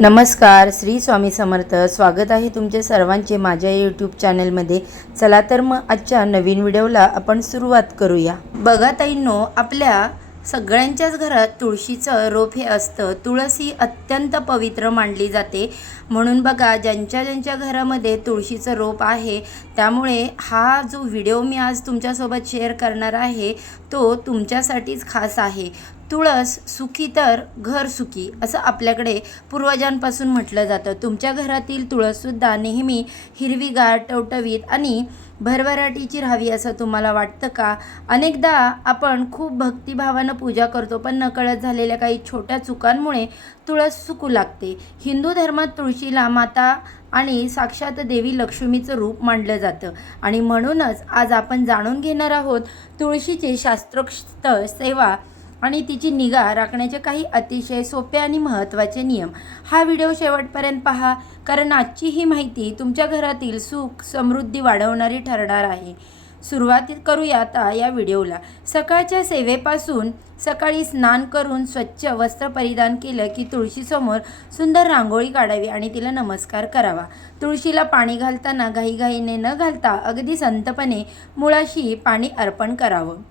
नमस्कार, श्री स्वामी समर्थ. स्वागत आहे तुमचे सर्वांचे माझ्या यूट्यूब चॅनलमध्ये. चला तर मग आजच्या नवीन व्हिडिओला आपण सुरुवात करूया. बघा ताईंनो, आपल्या सगळ्यांच्याच घरात तुळशीचं रोप हे असतं. तुळस ही अत्यंत पवित्र मानली जाते. म्हणून बघा, ज्यांच्या ज्यांच्या घरामध्ये तुळशीचं रोप आहे, त्यामुळे हा जो व्हिडिओ मी आज तुमच्यासोबत शेअर करणार आहे तो तुमच्यासाठीच खास आहे. तुळस सुखी तर घर सुखी असं आपल्याकडे पूर्वजांपासून म्हटलं जातं. तुमच्या घरातील तुळससुद्धा नेहमी हिरवीगार, टवटवीत आणि भरभराटीची राहावी असं तुम्हाला वाटतं का? अनेकदा आपण खूप भक्तिभावानं पूजा करतो, पण नकळत झालेल्या काही छोट्या चुकांमुळे तुळस सुकू लागते. हिंदू धर्मात तुळशीला माता आणि साक्षात देवी लक्ष्मीचं रूप मानलं जातं आणि म्हणूनच आज आपण जाणून घेणार आहोत तुळशीची शास्त्रोक्त सेवा आणि तिची निगा राखण्याचे काही अतिशय सोपे आणि महत्त्वाचे नियम. हा व्हिडिओ शेवटपर्यंत पहा, कारण आजची ही माहिती तुमच्या घरातील सुख समृद्धी वाढवणारी ठरणार आहे. सुरुवात करूया आता या व्हिडिओला. सकाळच्या सेवेपासून सकाळी स्नान करून स्वच्छ वस्त्र परिधान केलं की तुळशीसमोर सुंदर रांगोळी काढावी आणि तिला नमस्कार करावा. तुळशीला पाणी घालताना घाईघाईने न घालता अगदी संतपणे मुळाशी पाणी अर्पण करावं.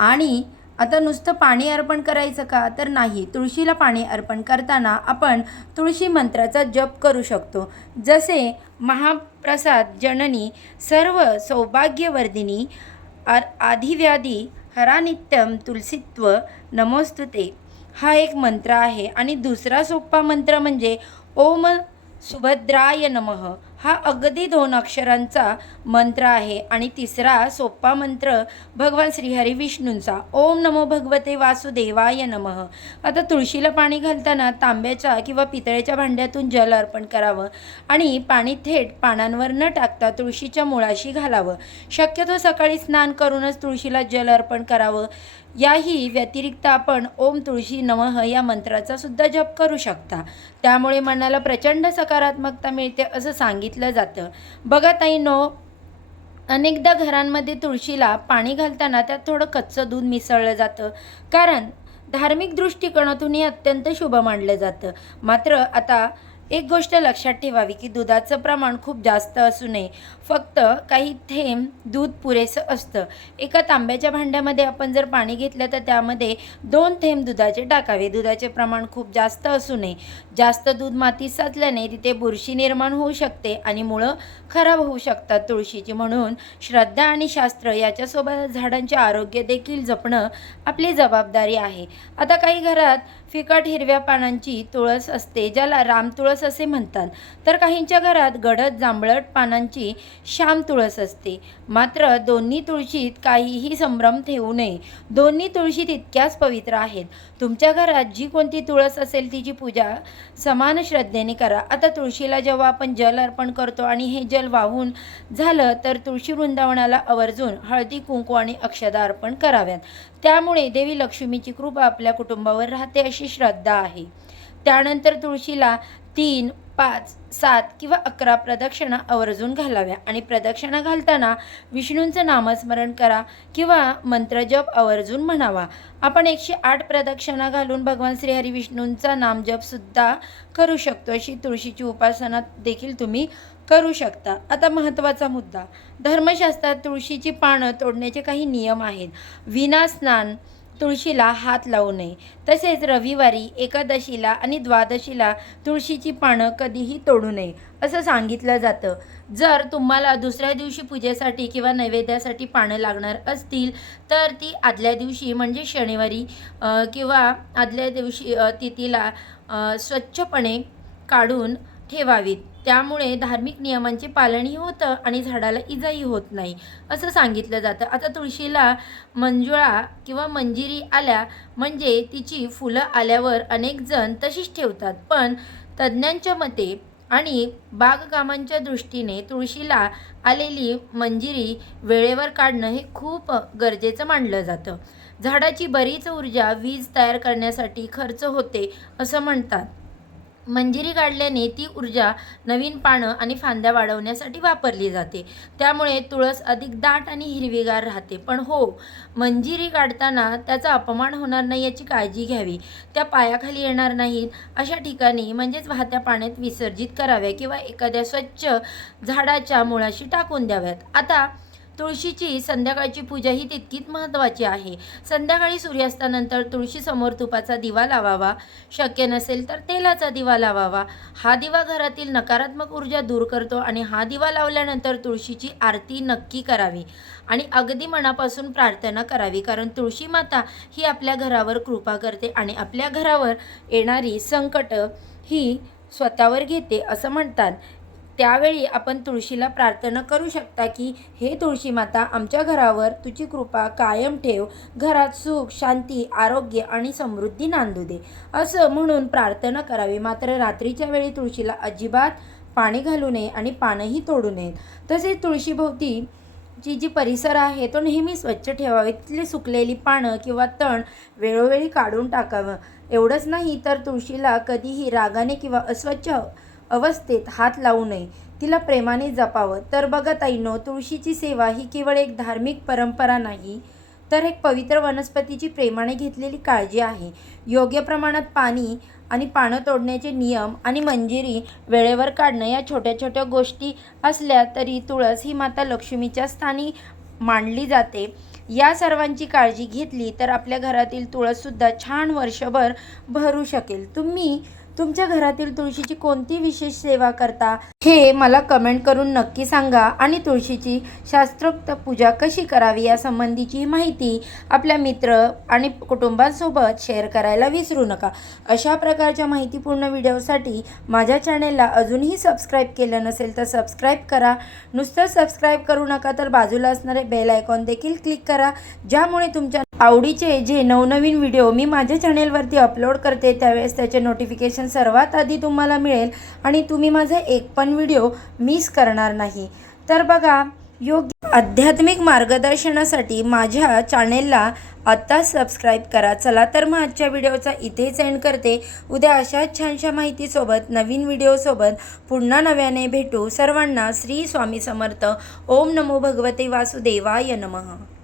आणि आता नुसतं पाणी अर्पण करायचं का? तर नाही. तुळशीला पाणी अर्पण करताना आपण तुळशी मंत्राचा जप करू शकतो, जसे महाप्रसाद जननी सर्व सौभाग्यवर्धिनी आधिव्याधी हरानित्यम तुलसीत्व नमोस्तुते हा एक मंत्र आहे. आणि दुसरा सोपा मंत्र म्हणजे ओम सुभद्राय नमः हा अगदी 2 अक्षरांचा मंत्र आहे. आणि तिसरा सोपा मंत्र भगवान श्रीहरी विष्णूंचा ओम नमो भगवते वासुदेवाय नमः. आता तुळशीला पाणी घालताना तांब्याच्या किंवा पितळेच्या भांड्यातून जल अर्पण करावं आणि पाणी थेट पानांवर न टाकता तुळशीच्या मुळाशी घालावं. शक्यतो सकाळी स्नान करूनच तुळशीला जल अर्पण करावं. याही व्यतिरिक्त आपण ओम तुळशी नमः या मंत्राचा सुद्धा जप करू शकता. त्यामुळे मनाला प्रचंड सकारात्मकता मिळते असं सांगितलं जातं. बघा ताईंनो, अनेकदा घरांमध्ये तुळशीला पाणी घालताना त्यात थोडं कच्चं दूध मिसळलं जातं, कारण धार्मिक दृष्टिकोनातून हे अत्यंत शुभ मानलं जातं. मात्र आता एक गोष्ट लक्षात ठेवावी की दुधाचं प्रमाण खूप जास्त असू नये. फक्त काही थेंब दूध पुरेसं असतं. एका तांब्याच्या भांड्यामध्ये आपण जर पाणी घेतलं तर त्यामध्ये 2 थेंब दुधाचे टाकावे. दुधाचे प्रमाण खूप जास्त असू नये. जास्त दूध मातीत साचल्याने तिथे बुरशी निर्माण होऊ शकते आणि मुळं खराब होऊ शकतात तुळशीची. म्हणून श्रद्धा आणि शास्त्र याच्यासोबत झाडांचे आरोग्य देखील जपणं आपली जबाबदारी आहे. आता काही घरात फिकट हिरव्या पानांची तुळस असते, ज्याला रामतुळस असे म्हणतात, तर काहींच्या घरात गडद जांभळट पानांची श्याम तुळस असते. मात्र दोन्ही तुळशीत काहीही संभ्रम ठेवू नये. दोन्ही तुळशी तितक्याच पवित्र आहेत. तुमच्या घरात जी कोणती तुळस असेल तिची पूजा समान श्रद्धेने करा. आता तुळशीला जेव्हा आपण जल अर्पण करतो आणि हे जल वाहून झालं तर तुळशी वृंदावनाला आवर्जून हळदी कुंकू आणि अक्षता अर्पण कराव्यात. त्यामुळे देवी लक्ष्मीची कृपा आपल्या कुटुंबावर राहते अशी श्रद्धा आहे. त्यानंतर तुळशीला 3, 5, 7 किंवा 11 प्रदक्षिणा आवर्जून घालाव्या आणि प्रदक्षिणा घालताना विष्णूंचं नामस्मरण करा किंवा मंत्रजप आवर्जून म्हणावा. आपण 108 प्रदक्षिणा घालून भगवान श्रीहरी विष्णूंचा नामजपसुद्धा करू शकतो. अशी तुळशीची उपासना देखील तुम्ही करू शकता. आता महत्त्वाचा मुद्दा, धर्मशास्त्रात तुळशीची पानं तोडण्याचे काही नियम आहेत. विना स्नान तुळशीला हात लावू नये. तसेच रविवारी, एकादशीला आणि द्वादशीला तुळशीची पानं कधीही तोडू नये असं सांगितलं जातं. जर तुम्हाला दुसऱ्या दिवशी पूजेसाठी किंवा नैवेद्यासाठी पानं लागणार असतील तर ती आदल्या दिवशी म्हणजे शनिवारी किंवा आदल्या दिवशी तिथीला स्वच्छपणे काढून ठेवावीत. त्यामुळे धार्मिक नियमांचे पालनही होतं आणि झाडाला इजाही होत नाही असं सांगितलं जातं. आता तुळशीला मंजुळा किंवा मंजिरी आल्या म्हणजे तिची फुलं आल्यावर अनेक जण तशीच ठेवतात, पण तज्ज्ञांच्या मते आणि बागकामांच्या दृष्टीने तुळशीला आलेली मंजिरी वेळेवर काढणं हे खूप गरजेचं मानलं जातं. झाडाची बरीच ऊर्जा वीज तयार करण्यासाठी खर्च होते असं म्हणतात. मंजिरी काढल्याने ती ऊर्जा नवीन पानं आणि फांद्या वाढवण्यासाठी वापरली जाते. त्यामुळे तुळस अधिक दाट आणि हिरवीगार राहते. पण हो, मंजिरी काढताना त्याचा अपमान होणार नाही याची काळजी घ्यावी. त्या पायाखाली येणार नाहीत अशा ठिकाणी म्हणजेच वाहत्या पाण्यात विसर्जित कराव्या किंवा एखाद्या स्वच्छ झाडाच्या मुळाशी टाकून द्याव्यात. आता तुळशीची संध्याकाळची पूजा ही तितकीच महत्त्वाची आहे. संध्याकाळी सूर्यास्तानंतर तुळशीसमोर तुपाचा दिवा लावावा. शक्य नसेल तर तेलाचा दिवा लावावा. हा दिवा घरातील नकारात्मक ऊर्जा दूर करतो आणि हा दिवा लावल्यानंतर तुळशीची आरती नक्की करावी आणि अगदी मनापासून प्रार्थना करावी. कारण तुळशी माता ही आपल्या घरावर कृपा करते आणि आपल्या घरावर येणारी संकट ही स्वतःवर घेते असं म्हणतात. त्यावेळी आपण तुळशीला प्रार्थना करू शकता की हे तुळशी माता, आमच्या घरावर तुझी कृपा कायम ठेव, घरात सुख शांती आरोग्य आणि समृद्धी नांदू दे असं म्हणून प्रार्थना करावी. मात्र रात्रीच्या वेळी तुळशीला अजिबात पाणी घालू नये आणि पानंही तोडू नयेत. तसेच तुळशीभोवती जी परिसर आहे तो नेहमी स्वच्छ ठेवावे. तिथली सुकलेली पानं किंवा तण वेळोवेळी काढून टाकावं. एवढंच नाही तर तुळशीला कधीही रागाने किंवा अस्वच्छ अवस्थेत हात लावू नये, तिला प्रेमाने जपावं. तर बघा ताईंनो, तुळशीची सेवा ही केवळ एक धार्मिक परंपरा नाही तर एक पवित्र वनस्पतीची प्रेमाने घेतलेली काळजी आहे. योग्य प्रमाणात पाणी आणि पानं तोडण्याचे नियम आणि मंजिरी वेळेवर काढणं या छोट्या छोट्या गोष्टी असल्या तरी तुळस ही माता लक्ष्मीच्या स्थानी मानली जाते. या सर्वांची काळजी घेतली तर आपल्या घरातील तुळससुद्धा छान वर्षभर भरू शकेल. तुम्ही तुमच्या घरातील तुळशीची कोणती विशेष सेवा करता हे मला कमेंट करून नक्की सांगा आणि तुळशीची शास्त्रोक्त पूजा कशी करावी या संबंधीची माहिती आपल्या मित्र आणि कुटुंबासोबत शेअर करायला विसरू नका. अशा प्रकारच्या माहितीपूर्ण व्हिडिओसाठी माझ्या चॅनेलला अजूनही सबस्क्राईब केलं नसेल तर सबस्क्राईब करा. नुसतं सबस्क्राईब करू नका तर बाजूला असणारे बेल आयकॉन देखील क्लिक करा, ज्यामुळे तुमच्या आवडीचे जे नवनवीन व्हिडिओ मी माझ्या चॅनेलवरती अपलोड करते त्यावेळेस त्याचे नोटिफिकेशन सर्वात आधी तुम्हाला मिळेल आणि तुम्ही माझे एक पण व्हिडिओ मिस करणार नाही. तर बघा, योग्य आध्यात्मिक मार्गदर्शनासाठी माझ्या चॅनेलला आत्ताच सबस्क्राईब करा. चला तर मग आजच्या व्हिडिओचा इथेच एंड करते. उद्या अशाच छानशा माहितीसोबत नवीन व्हिडिओसोबत पुन्हा नव्याने भेटू. सर्वांना श्री स्वामी समर्थ. ओम नमो भगवते वासुदेवाय नमः.